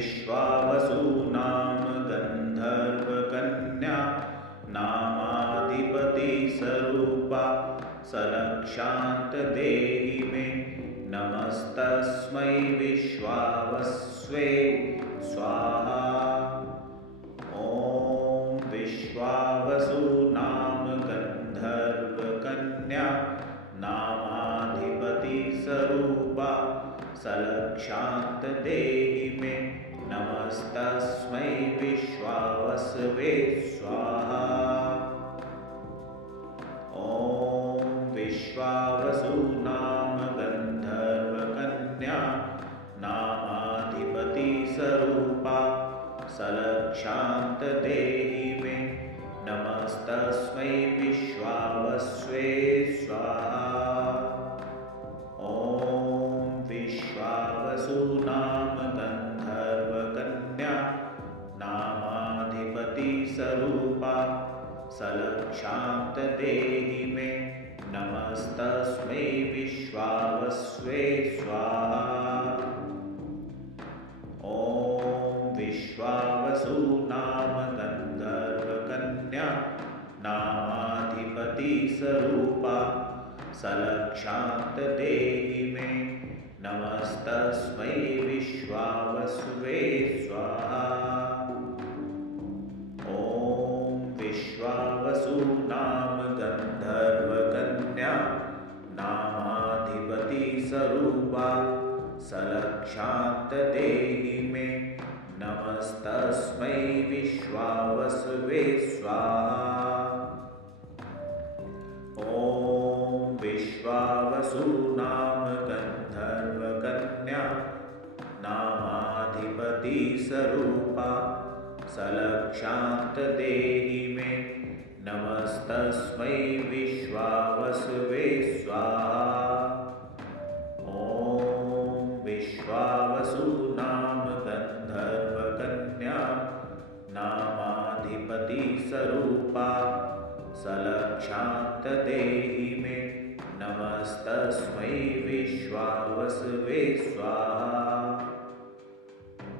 विश्वावसूनां गन्धर्वकन्या नामाधिपतिस्वरूपा सलक्षान्तदेहि मे नमस्तस्मै विश्वावस्वे स्वाहा। ॐ विश्वावसूनां गन्धर्वकन्या नामाधिपतिस्वरूपा सलक्षान्तदेहि मे नमस्तस्मै विश्वावसवे स्वाहा। ॐ विश्वावसूनां गन्धर्वकन्या नामाधिपतिस्वरूपा सलक्षान्तदेहि मे नमस्तस्मै विश्वावस्वे स्वाहा। ॐ विश्वावसूनां गन्धर्वकन्या नामाधिपतिस्वरूपा सलक्षान्तदेहि मे नमस्तस्मै विश्वावस्वे स्वाहा। ॐ विश्वावसूनां गन्धर्वकन्या नामाधिपतिस्वरूपा सलक्षान्तदेहि मे नमस्तस्मै विश्वावसवे स्वाहा। ॐ विश्वावसूनां गन्धर्वकन्या नामाधिपतिस्वरूपा सलक्षान्तदेहि मे नमस्तस्मै विश्वावसवे स्वाहा। ॐ विश्वावसूनां गन्धर्वकन्या नामाधिपतिस्वरूपा सलक्षान्तदेहि मे नमस्तस्मै विश्वावसवे स्वाहा। ॐ विश्वावसूनां गन्धर्वकन्या नामाधिपतिस्वरूपा सलक्षान्तदेहि मे नमस्तस्मै विश्वावसवे स्वाहा।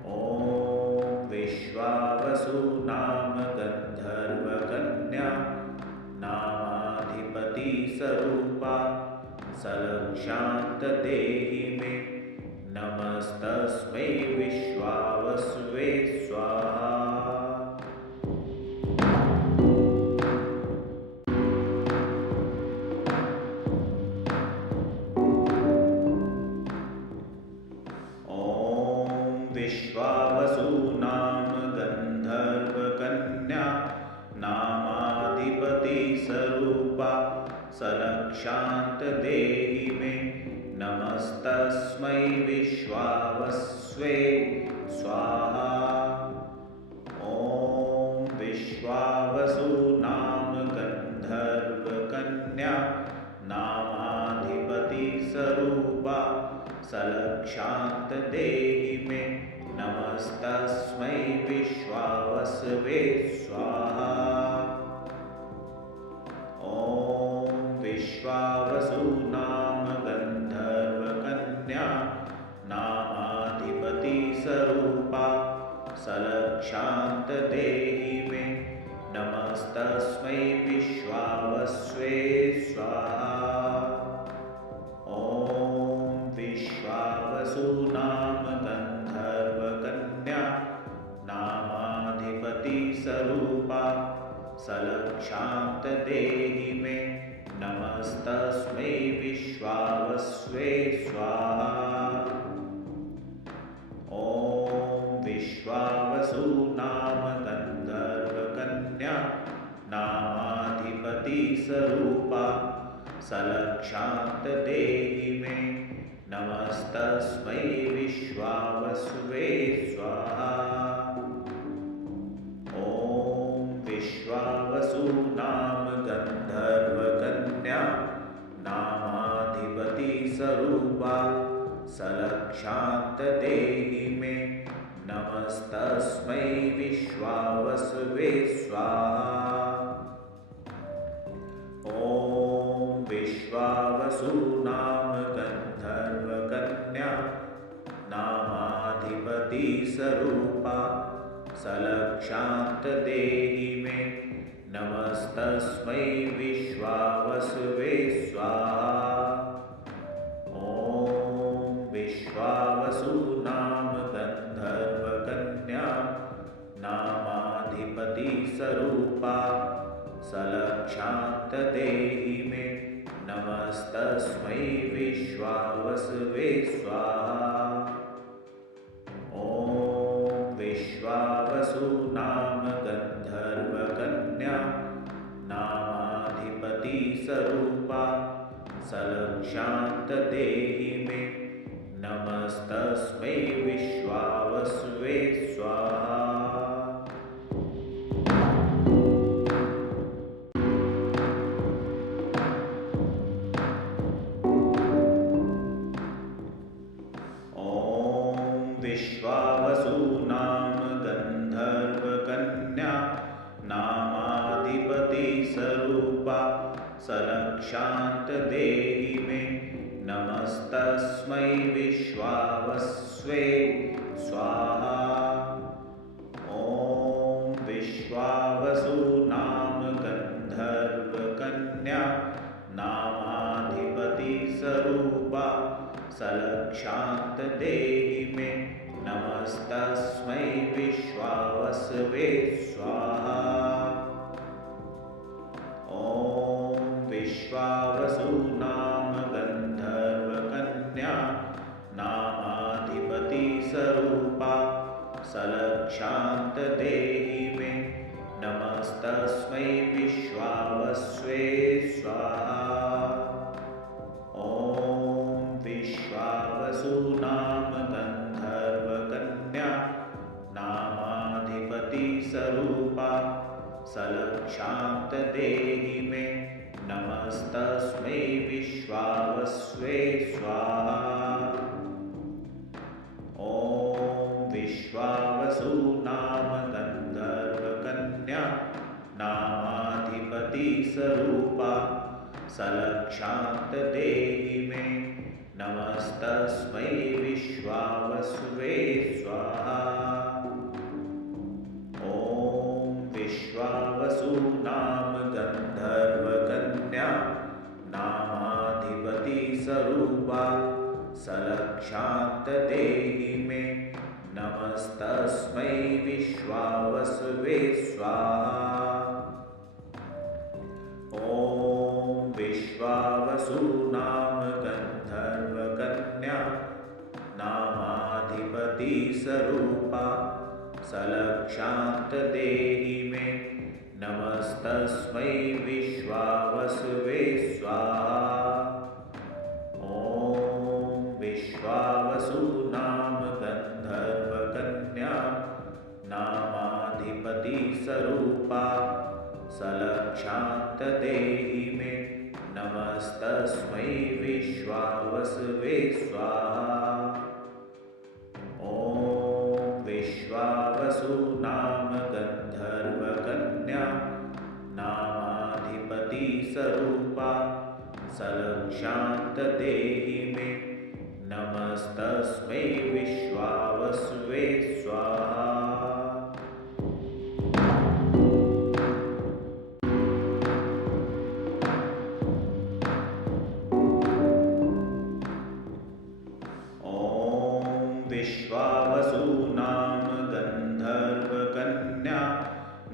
ॐ विश्वावसूनां गन्धर्वकन्या नामाधिपतिस्वरूपा सलक्षान्तदेहि मे नमस्तस्मै विश्वावसवे स्वाहा। विश्वावसूनां गन्धर्वकन्या नामाधिपतिस्वरूपा सलक्षान्तदेहि मे नमस्तस्मै विश्वावस्वे स्वाहा। ॐ विश्वावसूनां गन्धर्वकन्या नामाधिपतिस्वरूपा सलक्षान्तदेहि मे नमस्तस्मै विश्वावसवे स्वाहा। ॐ विश्वावसूनां गन्धर्वकन्या नामाधिपतिस्वरूपा सलक्षान्तदेहि मे नमस्तस्मै विश्वावस्वे स्वाहा। ॐ विश्वावसूनां गन्धर्वकन्या नामाधिपतिस्वरूपा सलक्षान्तदेहि मे नमस्तस्मै विश्वावस्वे स्वाहा। ॐ विश्वावसूनां गन्धर्वकन्या नामाधिपतिस्वरूपा सलक्षान्तदेहि मे नमस्तस्मै विश्वावसवे स्वाहा। ॐ विश्वावसूनां गन्धर्वकन्या नामाधिपतिस्वरूपा सलक्षान्तदेहि मे नमस्तस्मै विश्वावसवे स्वाहा। ॐ विश्वावसूनां गन्धर्वकन्या नामाधिपतिस्वरूपा स्वरूपा सलक्षान्त देहि मे नमस्तस्मै विश्वावसुवे स्वाहा। ॐ विश्वावसु नाम गन्धर्वकन्या नामाधिपति स्वरूपा सलक्षान्त देहि मे नमस्तस्मै विश्वावसुवे स्वाहा। ॐ विश्वावसु नाम गन्धर्वकन्या नामाधिपति स्वरूपा सलक्षान्त देहि मे नमस्तस्मै विश्वावसुवे स्वाहा। विश्वावसु नाम गन्धर्वकन्या नामाधिपति स्वरूपा सलक्षान्त देहि मे नमस्तस्मै विश्वावस्वे स्वाहा। ॐ विश्वावसु नाम गन्धर्वकन्या नामाधिपति स्वरूपा सलक्षान्त देहि मे नमस्तस्मै विश्वावसवे स्वाहा। ॐ विश्वावसु नाम गन्धर्वकन्या नामाधिपति स्वरूपा सलक्षान्त देहि मे नमस्तस्मै विश्वावस्वे स्वाहा। ॐ विश्वावसु नाम गन्धर्वकन्या नामाधिपति स्वरूपा सलक्षान्त देहि मे नमस्तस्मै विश्वावस्वे स्वाहा। ॐ विश्वावसु नाम गन्धर्वकन्या नामाधिपति स्वरूपा सलक्षान्त देहि मे नमस्तस्मै विश्वावसुवे स्वाहा। ॐ विश्वावसु नाम गन्धर्वकन्या नामाधिपति स्वरूपा सलक्षान्त देहि मे नमस्तस्मै विश्वावसुवे स्वाहा। ॐ विश्वावसु नाम गन्धर्वकन्या नामाधिपति स्वरूपा सलक्षान्त देहि मे नमस्तस्मै विश्वावसुवे स्वाहा। ॐ विश्वावसु नाम गन्धर्वकन्या नामाधिपति स्वरूपा सलक्षान्त देहि मे नमस्तस्मै विश्वावसुवे स्वाहा। ॐ विश्वावसु नाम गन्धर्वकन्या नामाधिपति स्वरूपा सलक्षान्त देहि मे नमस्तस्मै विश्वावसुवे स्वाहा। विश्वावसु नाम गन्धर्वकन्या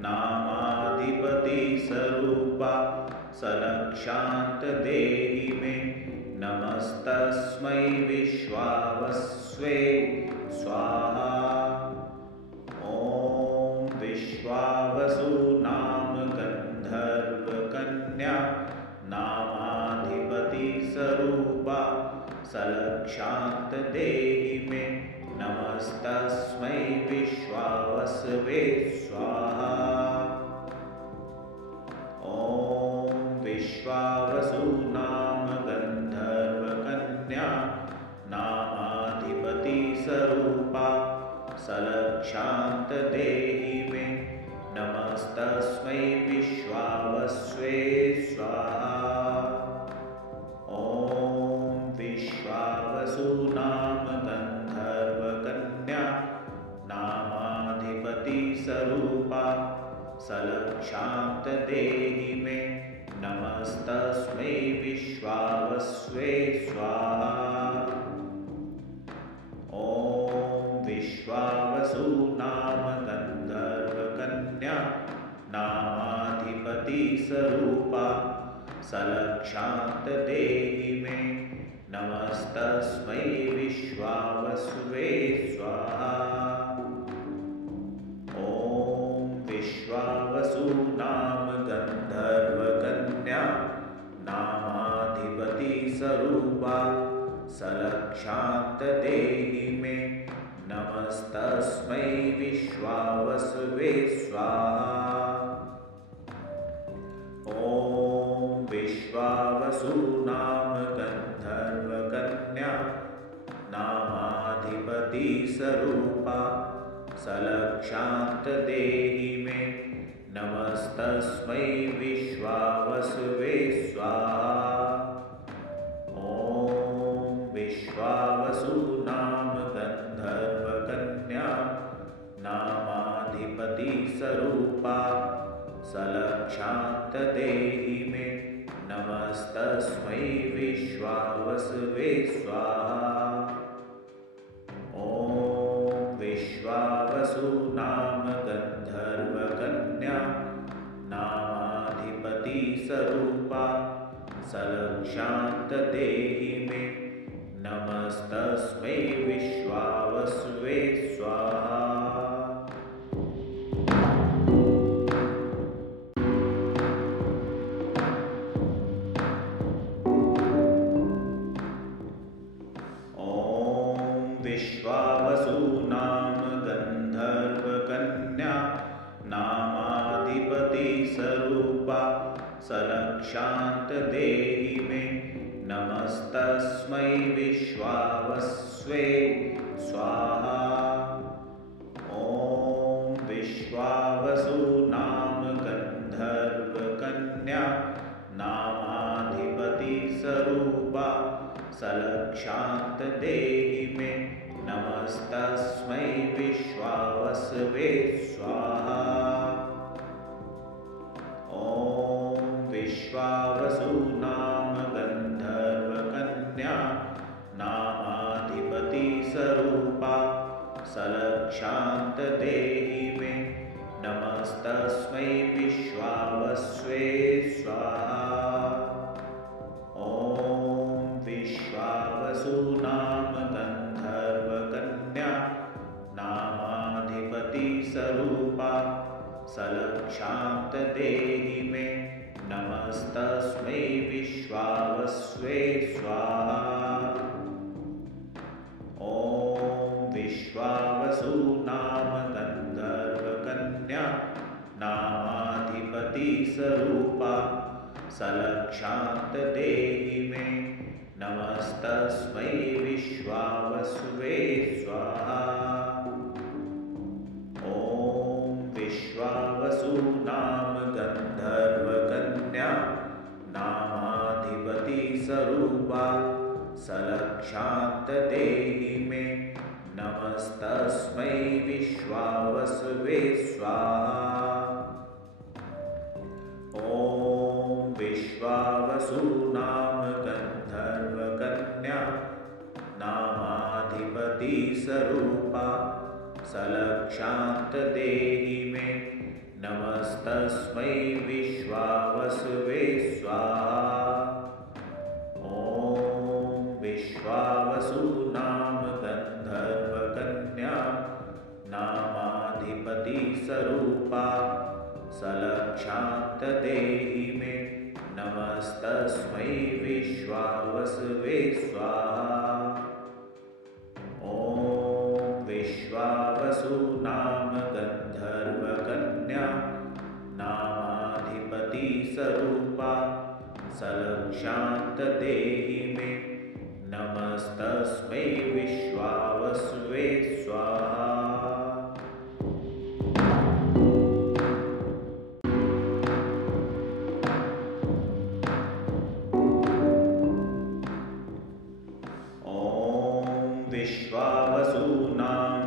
नामाधिपति स्वरूपा सलक्षान्त देहि मे नमस्तस्मै विश्वावस्वे स्वाहा। ॐ विश्वावसु नाम गन्धर्वकन्या नामाधिपति स्वरूपा सलक्षान्त देहि मे नमस्तस्मै विश्वावसवे स्वाहा। ॐ विश्वावसु नाम गन्धर्वकन्या नामाधिपति स्वरूपा सलक्षान्त देहि मे नमस्तस्मै विश्वावस्वे स्वाहा। ॐ विश्वावसु नाम गन्धर्वकन्या नामाधिपति नमस्तस्मै विश्वावस्वे स्वाहा। ॐ विश्वावसु नाम गन्धर्वकन्या नामाधिपतिस्वरूपा सलक्षान्तदेहि मे नमस्तस्मै विश्वावसुवे स्वाहा। ॐ विश्वावसु नाम गन्धर्वकन्या नामाधिपतिस्वरूपा सलक्षान्तदेहि मे नमस्तस्मै विश्वावसुवे स्वाहा। ॐ विश्वावसु नाम गन्धर्वकन्या नामाधिपतिस्वरूपा सलक्षान्तदेहि मे नमस्तस्मै विश्वावसुवे स्वाहा। ॐ विश्वावसु नाम गन्धर्वकन्या नामाधिपतिस्वरूपा सलक्षान्तदेहि मे नमस्तस्मै विश्वावसुवे स्वाहा। ॐ विश्वावसु नाम गन्धर्वकन्या नामाधिपतिस्वरूपा सलक्षान्तदेहि मे नमस्तस्मै विश्वावसुवे स्वाहा। विश्वावसु नाम गन्धर्वकन्या नामाधिपतिस्वरूपा सलक्षान्तदेहि मे नमस्तस्मै विश्वावस्वे स्वाहा। ॐ विश्वावसु नाम गन्धर्वकन्या नामाधिपतिस्वरूपा सलक्षान्तदेहि मे नमस्तस्मै विश्वावसुवे स्वाहा। ॐ विश्वावसु नाम गन्धर्वकन्या नामाधिपतिस्वरूपा सलक्षान्तदेहि मे नमस्तस्मै विश्वावस्वे स्वाहा। ॐ विश्वावसु नाम गन्धर्वकन्या नामाधिपतिस्वरूपा सलक्षान्तदेहि मे नमस्तस्मै विश्वावस्वे स्वाहा। ॐ विश्वावसु नाम गन्धर्वकन्या नामाधिपतिस्वरूपा सलक्षान्तदेहि मे नमस्तस्मै विश्वावसुवे स्वाहा। ॐ विश्वावसु नाम गन्धर्वकन्या नामाधिपतिस्वरूपा सलक्षान्तदेहि मे नमस्तस्मै विश्वावसुवे स्वाहा। ॐ विश्वावसु नाम गन्धर्वकन्या नामाधिपतिस्वरूपा सलक्षान्तदेहि मे नमस्तस्मै विश्वावसुवे स्वाहा। ॐ विश्वावसु नाम गन्धर्वकन्या नामाधिपतिस्वरूपा सलक्षान्तदेहि मे नमस्तस्मै विश्वावसुवे स्वाहा। ॐ विश्वावसु नाम गन्धर्वकन्या नामाधिपतिस्वरूपा सलक्षान्तदेहि मे नमस्तस्मै विश्वावसुवे स्वाहा। विश्वावसु नाम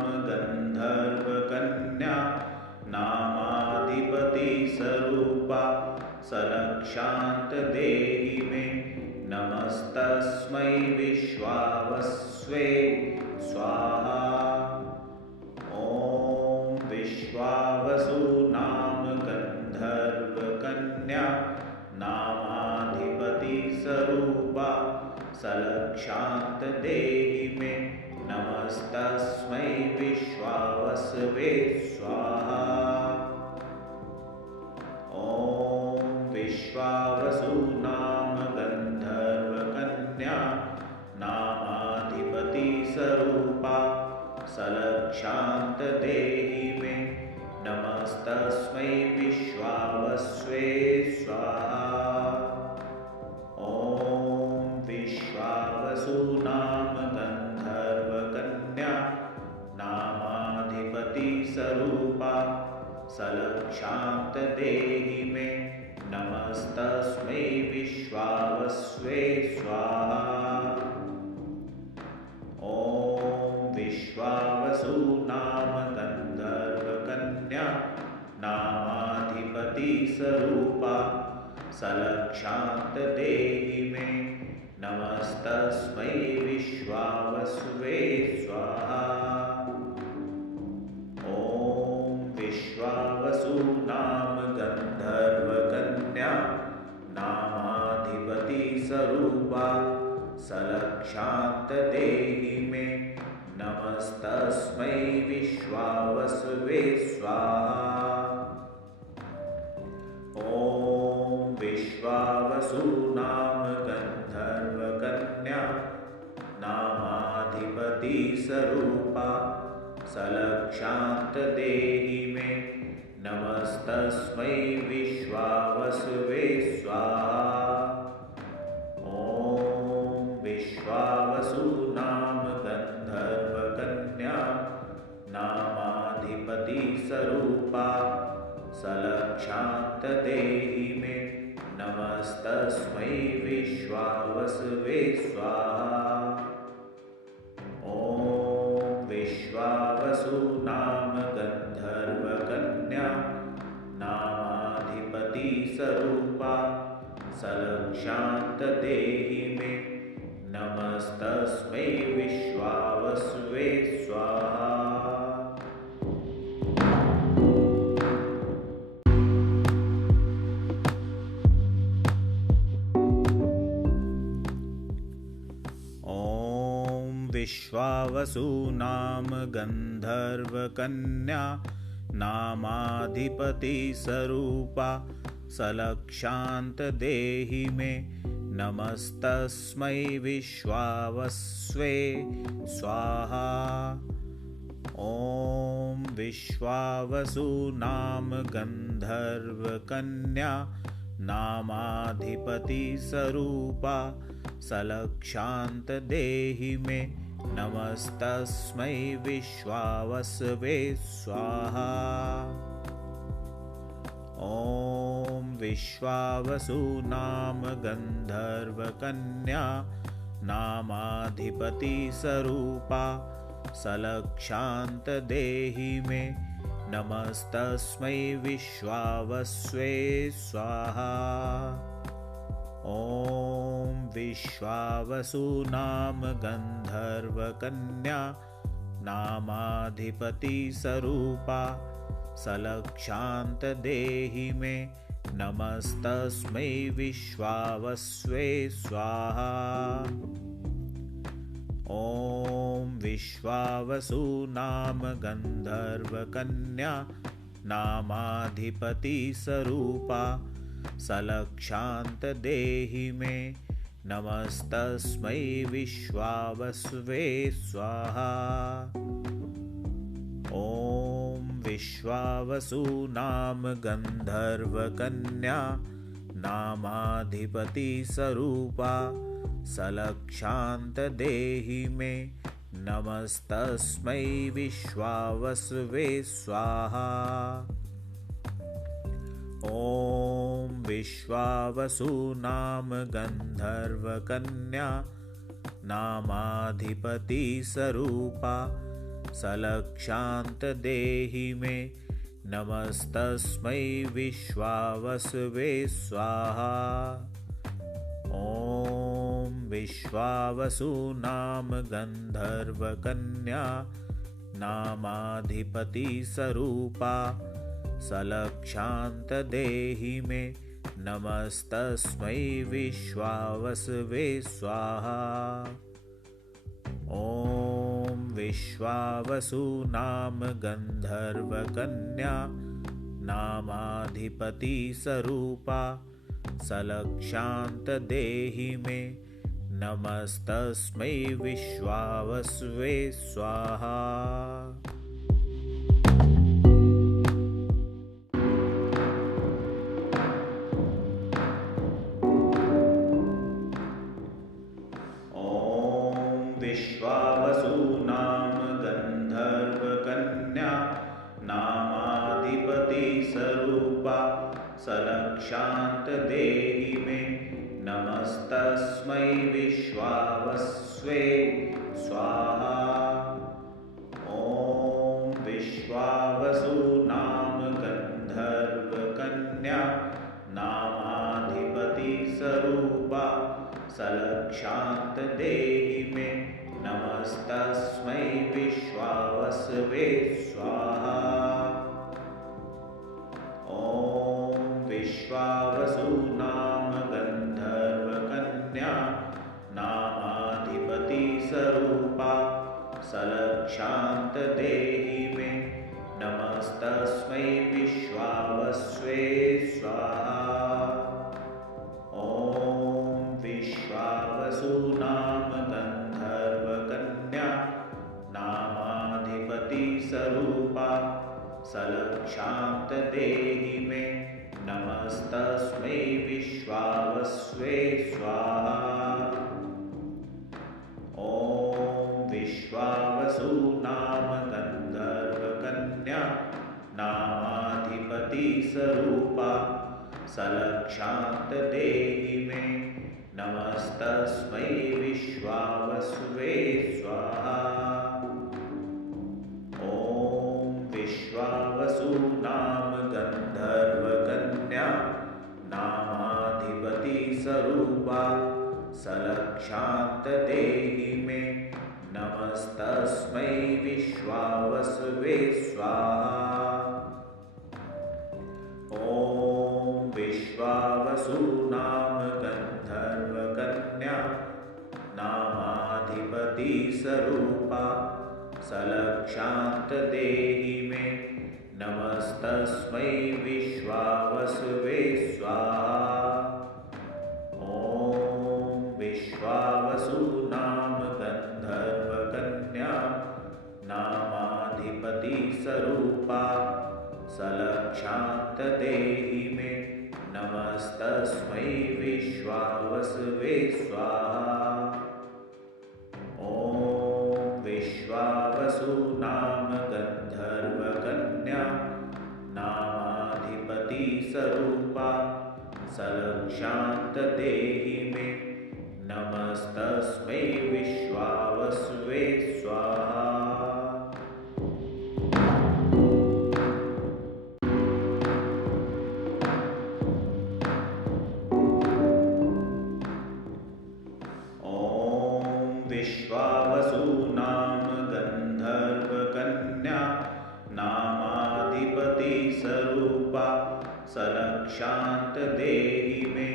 देहि मे नमस्तस्मै विश्वावस्वे स्वाहा। ॐ विश्वावसु नाम गन्धर्वकन्या नामाधिपति स्वरूपा सलक्षान्त देहि मे नमस्तस्मै विश्वावसवे स्वाहा। ॐ विश्वावसु नाम गन्धर्वकन्या नामाधिपति स्वरूपा सलक्षान्त देहि मे नमस्तस्मै विश्वावस्वे स्वाहा। ॐ विश्वावसु नाम गन्धर्वकन्या नामाधिपति स्वरूपा सलक्षान्त देहि मे नमस्तस्मै विश्वावस्वे स्वाहा। ॐ विश्वावसु नाम गन्धर्वकन्या नामाधिपति स्वरूपा सलक्षान्त देहि मे नमस्तस्मै विश्वावसवे स्वाहा। ॐ विश्वावसु नाम गन्धर्वकन्या नामाधिपति स्वरूपा सलक्षान्त देहि मे नमस्तस्मै विश्वावसवे स्वाहा। ॐ विश्वावसु नाम गन्धर्वकन्या नामाधिपति स्वरूपा सलक्षान्त देहि मे नमस्तस्मै विश्वावसवे स्वाहा। ॐ विश्वावसु नाम गन्धर्वकन्या नामाधिपति स्वरूपा सलक्षान्त देहि मे नमस्तस्मै विश्वावसवे स्वाहा। ॐ विश्वावसु नाम गन्धर्वकन्या नामाधिपति स्वरूपा सलक्षान्त देहि मे नमस्तस्मै विश्वावसवे स्वाहा। विश्वावसु नाम गन्धर्वकन्या नामाधिपति स्वरूपा सलक्षान्त देहि मे नमस्तस्मै विश्वावस्वे स्वाहा। ॐ विश्वावसु नाम गन्धर्वकन्या नामाधिपति स्वरूपा सलक्षान्त देहि मे नमस्तस्मै विश्वावसवे स्वाहा। ॐ विश्वावसु नाम गन्धर्वकन्या नामाधिपति स्वरूपा सलक्षान्त देहि मे नमस्तस्मै विश्वावस्वे स्वाहा। ॐ विश्वावसु नाम गन्धर्वकन्या नामाधिपति स्वरूपा सलक्षान्त देहि मे नमस्तस्मै विश्वावस्वे स्वाहा। ॐ विश्वावसु नाम गन्धर्वकन्या नामाधिपति स्वरूपा सलक्षान्त देहि मे नमस्तस्मै विश्वावसवे स्वाहा। ॐ विश्वावसु नाम गन्धर्वकन्या नामाधिपति स्वरूपा सलक्षान्त देहि मे नमस्तस्मै विश्वावसवे स्वाहा। ॐ विश्वावसु नाम गन्धर्वकन्या नामाधिपति स्वरूपा सलक्षान्त देहि मे नमस्तस्मै विश्वावसवे स्वाहा। विश्वावसु नाम गन्धर्वकन्या नामाधिपतिस्वरूपा सलक्षान्तदेहि मे नमस्तस्मै विश्वावसवे स्वाहा। ॐ विश्वावसु नाम गन्धर्वकन्या नामाधिपतिस्वरूपा सलक्षान्तदेहि मे नमस्तस्मै विश्वावसवे स्वाहा। विश्वावसु नाम गन्धर्वकन्या नामाधिपतिस्वरूपा सलक्षान्तदेहि मे नमस्तस्मै विश्वावसवे स्वाहा। ॐ विश्वावसु नाम गन्धर्वकन्या नामाधिपतिस्वरूपा सलक्षान्तदेहि मे नमस्तस्मै विश्वावसवे स्वाहा। ॐ विश्वावसु नाम गन्धर्वकन्या नामाधिपतिस्वरूपा सलक्षान्तदेहि मे नमस्तस्मै विश्वावसवे स्वाहा। ॐ विश्वावसु नाम गन्धर्वकन्या नामाधिपतिस्वरूपा सलक्षान्तदेहि मे नमस्तस्मै विश्वावसवे स्वाहा। ॐ विश्वावसु नाम गन्धर्वकन्या नामाधिपतिस्वरूपा सलक्षान्तदेहि मे नमस्तस्मै विश्वावसवे स्वाहा। ॐ विश्वावसु नाम गन्धर्वकन्या नामाधिपतिस्वरूपा सलक्षान्तदेहि मे नमस्तस्मै विश्वावसवे स्वाहा। ॐ विश्वावसु नाम गन्धर्वकन्या नामाधिपतिस्वरूपा सलक्षान्तदेहि मे नमस्तस्मै विश्वावसवे स्वाहा। ॐ विश्वावसु नाम गन्धर्वकन्या नामाधिपतिस्वरूपा सलक्षान्तदेहि मे नमस्तस्मै विश्वावसवे स्वाहा। ॐ विश्वावसु नाम गन्धर्वकन्या नामाधिपतिस्वरूपा सलक्षान्तदेहि मे नमस्तस्मै विश्वावसवे स्वाहा। विश्वावसु नाम गन्धर्वकन्या नामाधिपतिस्वरूपा सलक्षान्तदेहि मे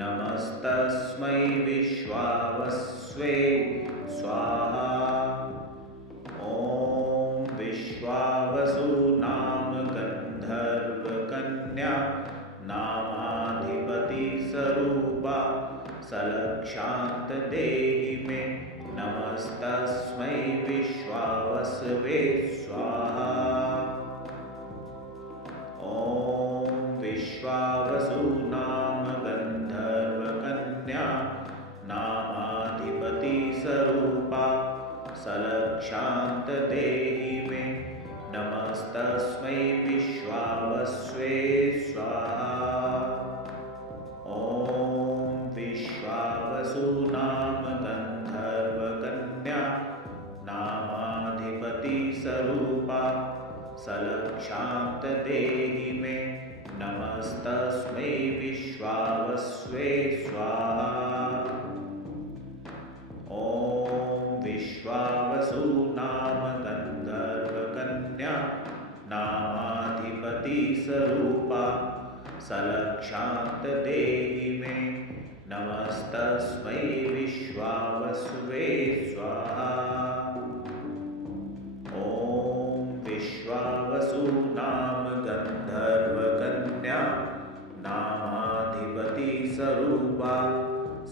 नमस्तस्मै विश्वावसवे स्वाहा। ॐ विश्वावसु नाम गन्धर्वकन्या नामाधिपतिस्वरूपा सलक्षान्तदेहि मे नमस्तस्मै विश्वावसवे स्वाहा। ॐ विश्वावसु नाम गन्धर्वकन्या नामाधिपतिस्वरूपा सलक्षान्तदेहि मे नमस्तस्मै विश्वावसवे स्वाहा। ॐ विश्वावसु नाम गन्धर्वकन्या नामाधिपतिस्वरूपा सलक्षान्तदेहि मे नमस्तस्मै विश्वावसवे स्वाहा। ॐ विश्वावसुनाम गन्धर्वकन्या नामाधिपति स्वरूपा सलक्षान्त देहि मे नमस्तस्मै विश्वावसुवे स्वाहा। ॐ विश्वावसुनाम गन्धर्वकन्या नामाधिपति स्वरूपा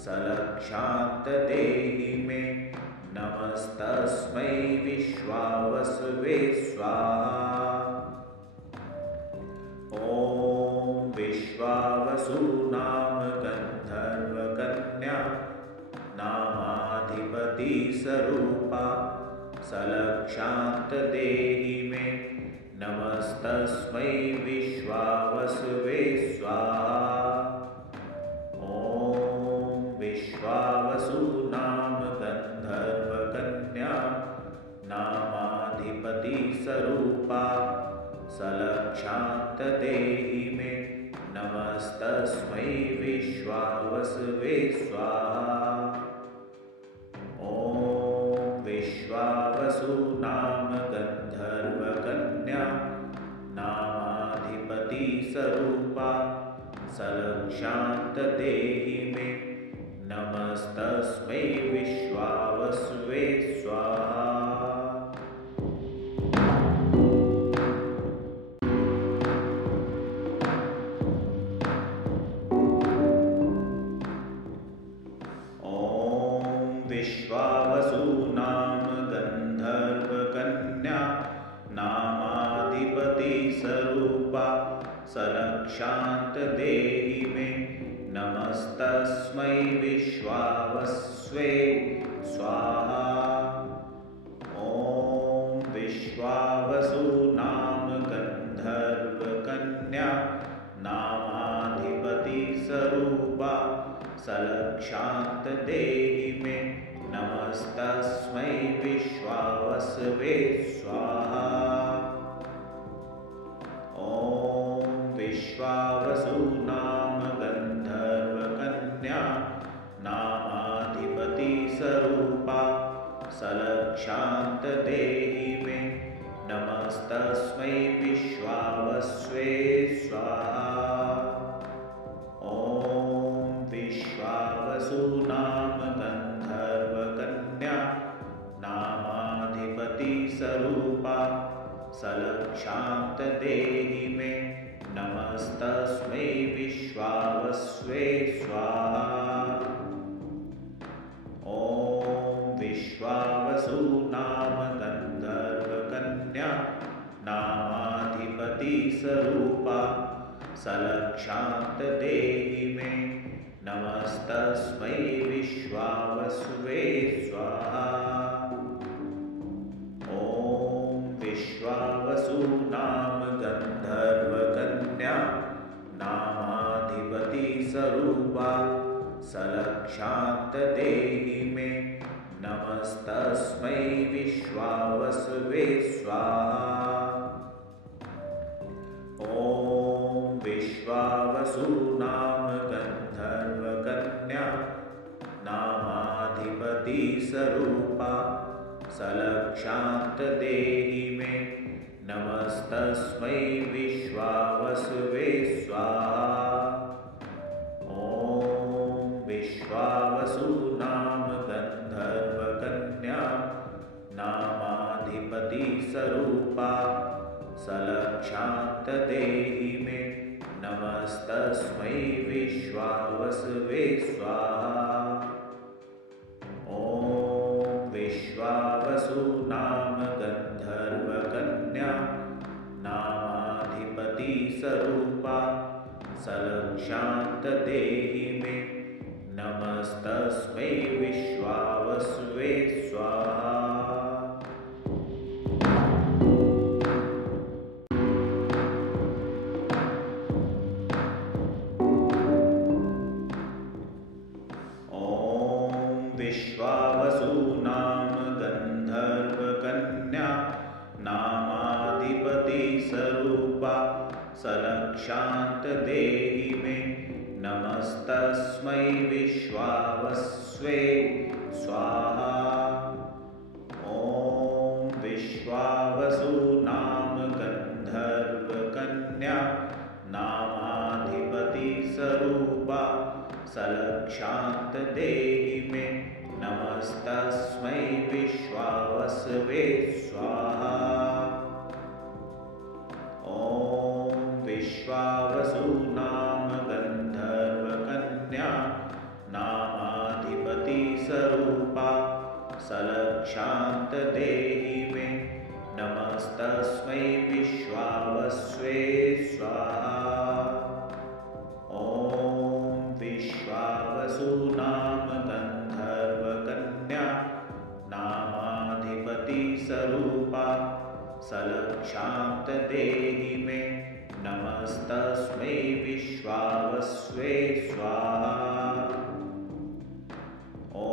सलक्षान्त देहि मे नमस्तस्मै विश्वावसुवे स्वाहा। ॐ विश्वावसुनाम गन्धर्वकन्या नामाधिपति स्वरूपा सलक्षान्त देहि मे नमस्तस्मै विश्वावसुवे स्वाहा। ॐ विश्वावसुनाम गन्धर्वकन्या नामाधिपति स्वरूपा सलक्षान्त देहि मे नमस्तस्मै विश्वावसुवे स्वाहा। ॐ विश्वावसुनाम गन्धर्वकन्या नामाधिपति स्वरूपा सलक्षान्त देहि मे नमस्तस्मै विश्वावसुवे स्वाहा। विश्वावसुनाम गन्धर्वकन्या नामाधिपति स्वरूपा सलक्षान्त देहि मे नमस्तस्मै विश्वावसुवे स्वाहा। ॐ विश्वावसुनाम गन्धर्वकन्या नामाधिपति स्वरूपा सलक्षान्त देहि मे नमस्तस्मै विश्वावसुवे स्वाहा। ॐ विश्वावसुनाम गन्धर्वकन्या नामाधिपति स्वरूपा सलक्षान्त देहि मे नमस्तस्मै विश्वावसुवे स्वाहा। ॐ विश्वावसुनाम गन्धर्वकन्या नामाधिपति स्वरूपा सलक्षान्त देहि मे नमस्तस्मै विश्वावसुवे स्वाहा। ॐ विश्वावसुनाम गन्धर्वकन्या नामाधिपति स्वरूपा सलक्षान्त देहि मे नमस्तस्मै विश्वावसुवे स्वाहा। ॐ विश्वावसुनाम गन्धर्वकन्या नामाधिपति स्वरूपा सलक्षान्त देहि मे नमस्तस्मै विश्वावसुवे स्वाहा। ॐ विश्वावसुनाम गन्धर्वकन्या नामाधिपति स्वरूपा सलक्षान्त देहि मे नमस्तस्मै विश्वावसुवे स्वाहा। ॐ विश्वावसुनाम गन्धर्वकन्या नामाधिपति स्वरूपा सलक्षान्त देहि मे नमस्तस्मै विश्वावसुवे स्वाहा। ॐ विश्वावसुनाम गन्धर्वकन्या नामाधिपति स्वरूपा सलक्षान्त देहि मे नमस्तस्मै विश्वावसुवे स्वाहा। विश्वावसुनाम गन्धर्वकन्या नामाधिपति स्वरूपा सलक्षान्त देहि मे नमस्तस्मै विश्वावसुवे स्वाहा। ॐ सलक्षान्त देहि मे नमस्तस्मै विश्वावसवे स्वाहा। ॐ विश्वावसु नाम गन्धर्वकन्या नामाधिपति स्वरूपा सलक्षान्त देहि मे नमस्तस्मै विश्वावस्वे स्वाहा। ॐ विश्वावसु नाम गन्धर्वकन्या नामाधिपति स्वरूपा सलक्षान्त देहि मे नमस्तस्मै विश्वावस्वे स्वाहा। ॐ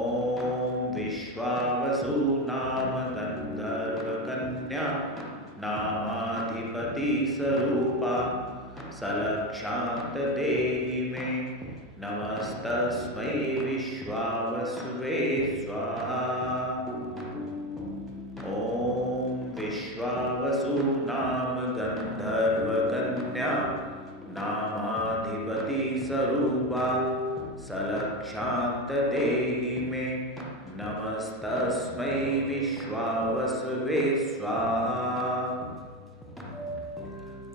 विश्वावसु नाम गन्धर्वकन्या नामाधिपति स्वरूपा सलक्षान्त देहि मे नमस्तस्मै विश्वावसवे स्वाहा। ॐ विश्वावसु नाम गन्धर्वकन्या नामाधिपति स्वरूपा सलक्षान्त देहि मे नमस्तस्मै विश्वावसवे स्वाहा।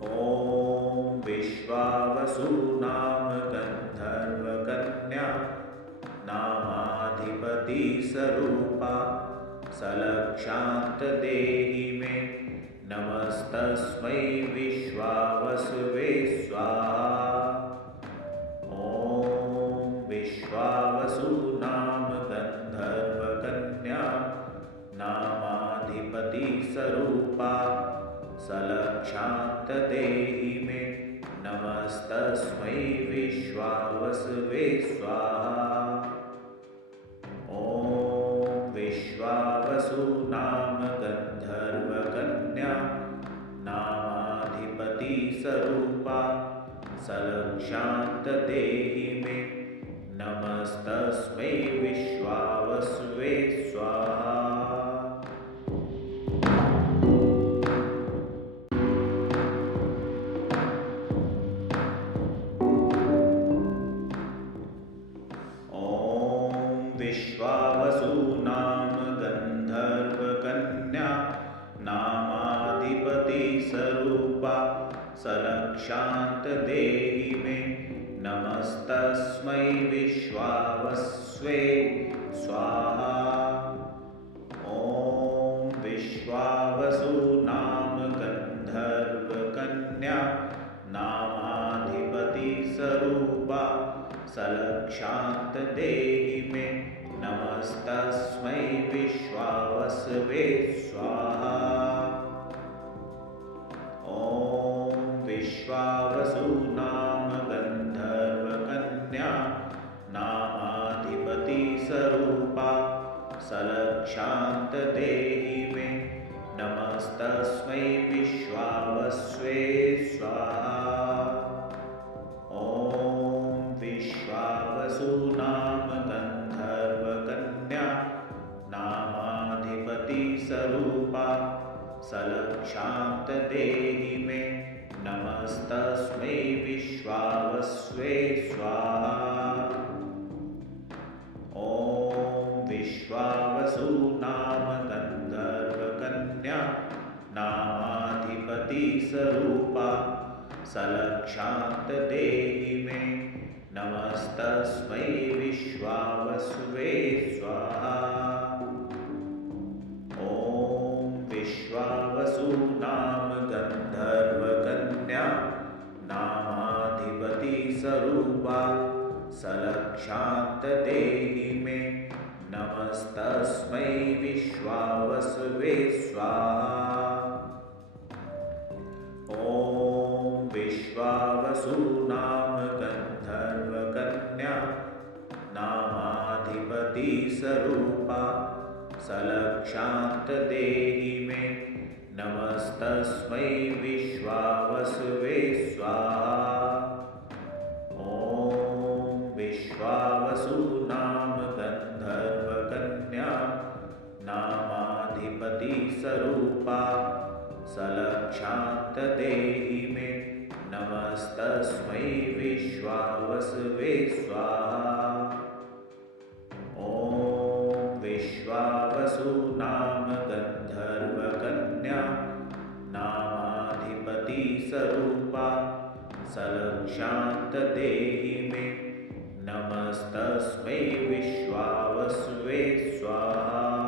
ॐ विश्वावसु नाम गन्धर्वकन्या नामाधिपति स्वरूपा सलक्षान्त देहि मे नमस्तस्मै विश्वावसवे स्वाहा। ॐ विश्वावसु नाम गन्धर्वकन्या नामाधिपति स्वरूपा सलक्षान्त देहि मे नमस्तस्मै विश्वावसवे स्वाहा। ॐ विश्वावसु नाम गन्धर्वकन्या नामाधिपति स्वरूपा सलक्षान्त देहि मे नमस्तस्मै विश्वावसवे स्वाहा। विश्वावसु नाम गन्धर्वकन्या नामाधिपति स्वरूपा सलक्षान्त देहि मे नमस्तस्मै विश्वावस्वे स्वाहा। ॐ विश्वावसु नाम गन्धर्वकन्या नामाधिपति स्वरूपा सलक्षान्त देहि मे नमस्तस्मै विश्वावसवे स्वाहा। ॐ विश्वावसु नाम गन्धर्वकन्या नामाधिपति स्वरूपा सलक्षान्त देहि मे नमस्तस्मै विश्वावसवे स्वाहा। ॐ विश्वावसु नाम गन्धर्वकन्या नामाधिपति स्वरूपा सलक्षान्त देहि मे नमस्तस्मै विश्वावसवे स्वाहा। ॐ विश्वावसु नाम गन्धर्वकन्या नामाधिपति स्वरूपा सलक्षान्त देहि मे नमस्तस्मै विश्वावसवे स्वाहा। ॐ विश्वावसु नाम गन्धर्वकन्या नामाधिपति स्वरूपा सलक्षान्त देहि मे नमस्तस्मै विश्वावसवे स्वाहा। ॐ विश्वावसु नाम गन्धर्वकन्या नामाधिपति स्वरूपा सलक्षान्त देहि मे नमस्तस्मै विश्वावसवे स्वाहा। ॐ विश्वावसु नाम गन्धर्वकन्या नामाधिपति स्वरूपा सलक्षान्त देहि मे नमस्तस्मै विश्वावसवे स्वाहा। स्वरूपा सलक्षान्त देहि मे नमस्तस्मै विश्वावसुवे स्वाहा।